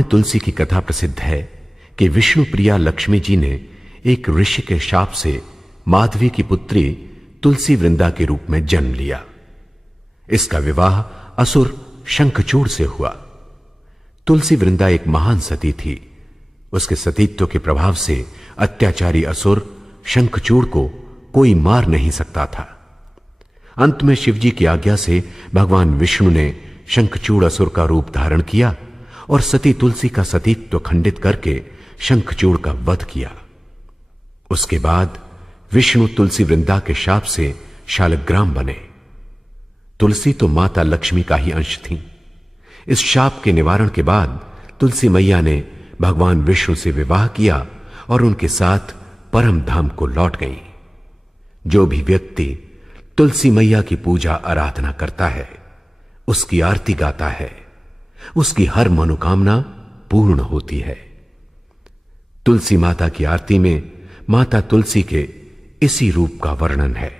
में तुलसी की कथा प्रसिद्ध है कि विष्णु प्रिया लक्ष्मी जी ने एक ऋषि के शाप से माधवी की पुत्री तुलसी वृंदा के रूप में जन्म लिया। इसका विवाह असुर शंखचूड़ से हुआ। तुलसी वृंदा एक महान सती थी। उसके सतीत्व के प्रभाव से अत्याचारी असुर शंखचूड़ को कोई मार नहीं सकता था। अंत में शिवजी की आज्ञा से भगवान विष्णु ने शंखचूड़ असुर का रूप धारण किया और सती तुलसी का सतीत्व खंडित करके शंखचूड़ का वध किया। उसके बाद विष्णु तुलसी वृंदा के शाप से शालग्राम बने। तुलसी तो माता लक्ष्मी का ही अंश थी। इस शाप के निवारण के बाद तुलसी मैया ने भगवान विष्णु से विवाह किया और उनके साथ परम धाम को लौट गई। जो भी व्यक्ति तुलसी मैया की पूजा आराधना करता है, उसकी आरती गाता है, उसकी हर मनोकामना पूर्ण होती है। तुलसी माता की आरती में माता तुलसी के इसी रूप का वर्णन है।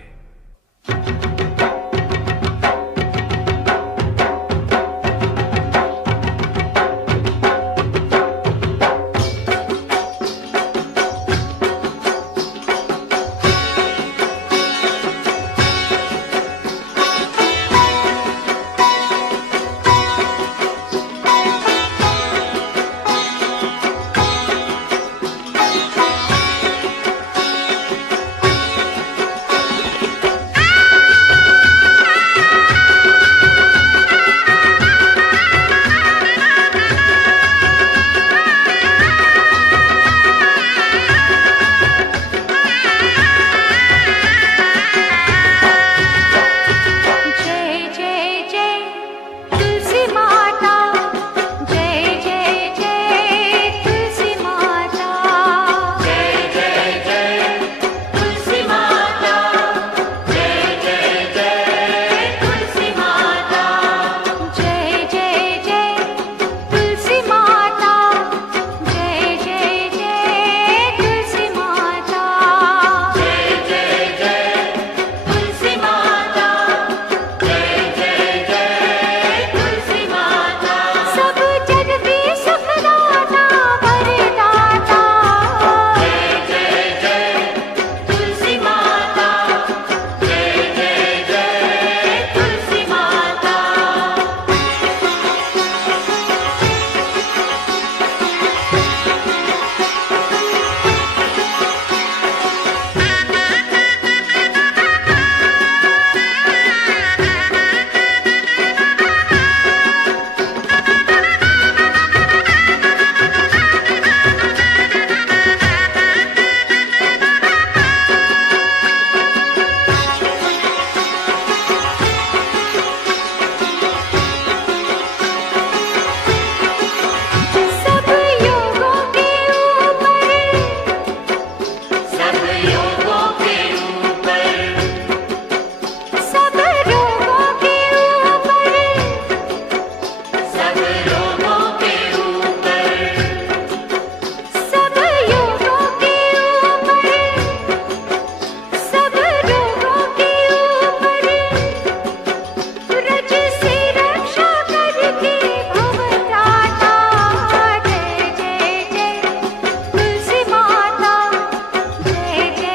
जय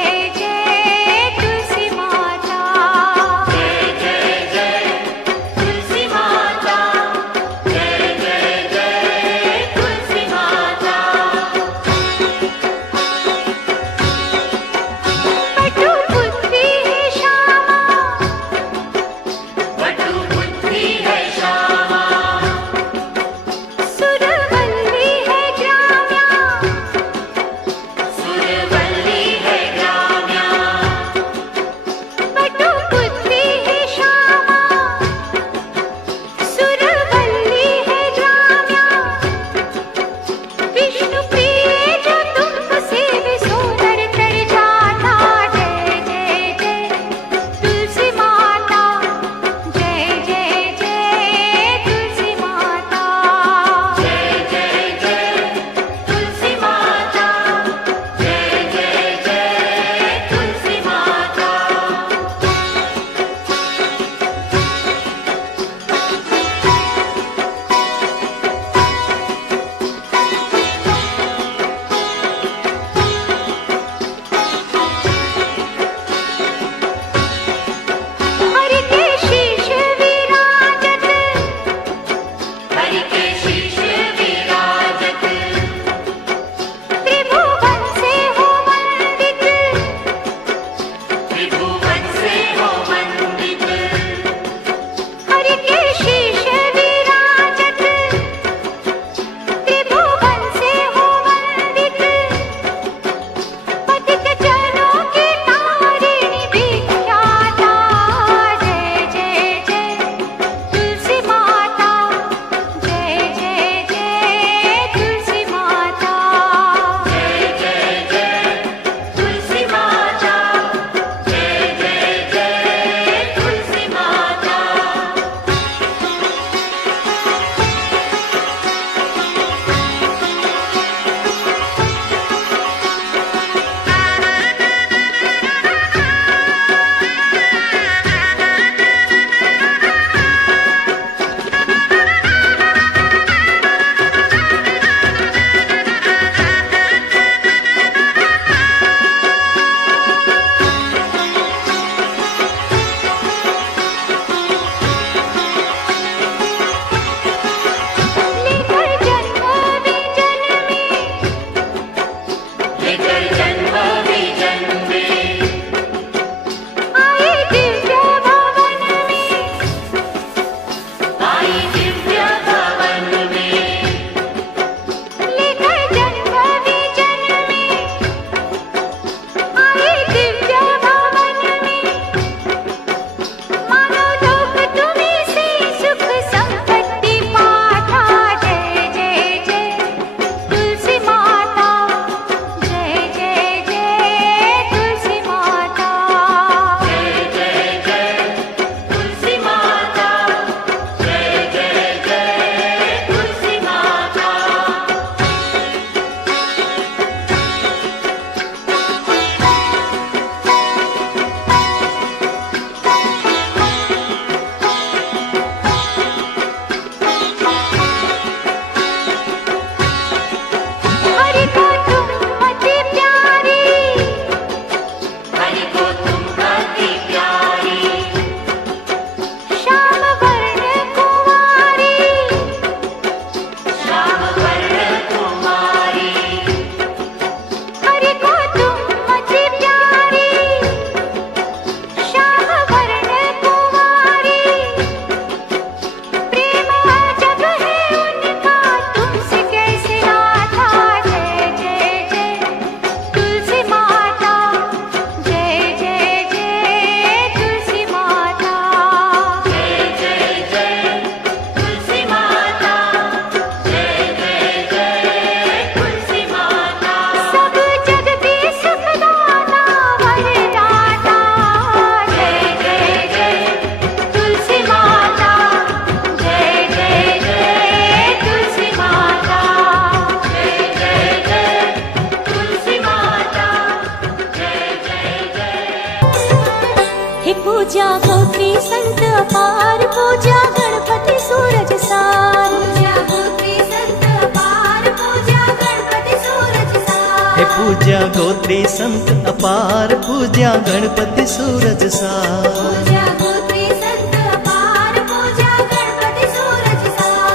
पूजा गोत्री संत अपार, पूजा गणपति सूरज सार। पूजा गोत्री संत अपार, पूजा गणपति सूरज सार। हे पूजा गोत्री संत अपार, पूजा गणपति सूरज सार। पूजा गोत्री संत अपार, पूजा गणपति सूरज सार।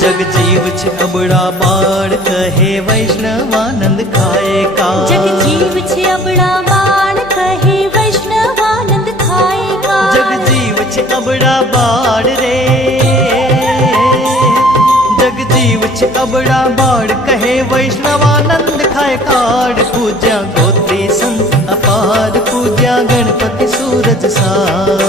जग जीव छे अबड़ा बाण, कहे वैष्णवानंद खाए का। जग जीव छे अबड़ा बाण, कहे वैष्णवानंद खाए का। जग जीव छे अबड़ा बाण रे, जग जीव छे अबड़ा बाण, कहे वैष्णवानंद खाए काड़। पूजा गोत्री संत अपार, पूजा गणपति सूरज सार।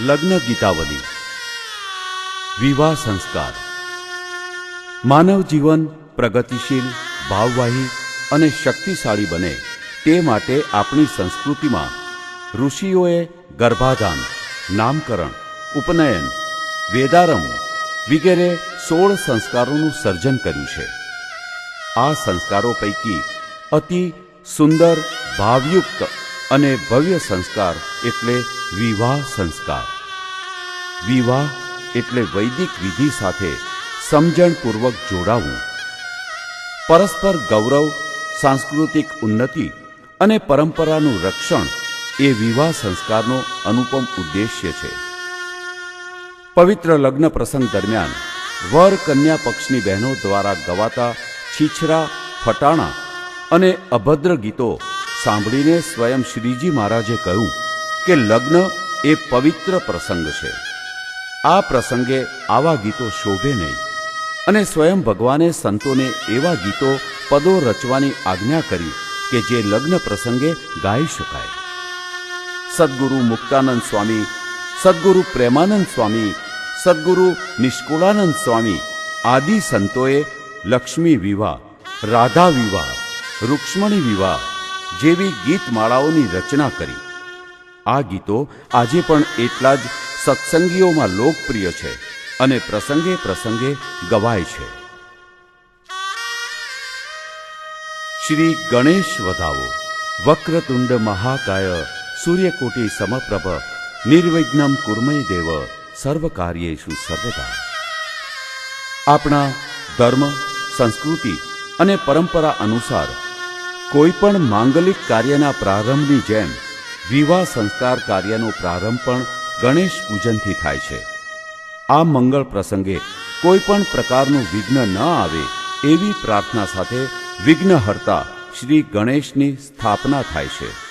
લગ્ન ગીતાવલી. વિવાહ સંસ્કાર. માનવ જીવન પ્રગતિશીલ, ભાવવાહી અને શક્તિશાળી બને તે માટે આપણી સંસ્કૃતિમાં ઋષિઓએ ગર્ભાધાન, નામકરણ, ઉપનયન, વેદારંભ વગેરે 16 સંસ્કારોનું સર્જન કર્યું છે. આ સંસ્કારો પૈકી અતિ સુંદર, ભાવયુક્ત અને ભવ્ય સંસ્કાર એટલે વિવાહ સંસ્કાર. વિવાહ એટલે વૈદિક વિધિ સાથે સમજણપૂર્વક જોડાવું. પરસ્પર ગૌરવ, સાંસ્કૃતિક ઉન્નતિ અને પરંપરાનું રક્ષણ એ વિવાહ સંસ્કારનો અનુપમ ઉદ્દેશ્ય છે. પવિત્ર લગ્ન પ્રસંગ દરમિયાન વર કન્યા પક્ષની બહેનો દ્વારા ગવાતા છીછરા, ફટાણા અને અભદ્ર ગીતો સાંભળીને સ્વયં શ્રીજી મહારાજે કહ્યું કે લગ્ન એ પવિત્ર પ્રસંગ છે. આ પ્રસંગે આવા ગીતો શોભે નહીં અને સ્વયં ભગવાને સંતોને એવા ગીતો, પદો રચવાની આજ્ઞા કરી કે જે લગ્ન પ્રસંગે ગાઈ શકાય. સદ્ગુરુ મુક્તાનંદ સ્વામી, સદ્ગુરુ પ્રેમાનંદ સ્વામી, સદ્ગુરુ નિષ્કુળાનંદ સ્વામી આદિ સંતોએ લક્ષ્મી વિવાહ, રાધા વિવાહ, રૂક્ષ્મણી વિવાહ જેવી ગીતમાળાઓની રચના કરી. આ ગીતો આજે પણ એટલા જ સત્સંગીઓમાં લોકપ્રિય છે અને પ્રસંગે પ્રસંગે ગવાય છે. શ્રી ગણેશ વધાવો. વક્રતુંડ મહાકાય સૂર્યકોટી સમપ્રભ નિર્વિઘ્નમ કુર્મય દેવ સર્વ કાર્યેષુ સર્વદા. આપણા ધર્મ, સંસ્કૃતિ અને પરંપરા અનુસાર કોઈ પણ માંગલિક કાર્યના પ્રારંભની જેમ વિવાહ સંસ્કાર કાર્યનો પ્રારંભ પણ ગણેશ પૂજનથી થાય છે. આ મંગળ પ્રસંગે કોઈ પણ પ્રકારનું વિઘ્ન ન આવે એવી પ્રાર્થના સાથે વિઘ્નહર્તા શ્રી ગણેશની સ્થાપના થાય છે.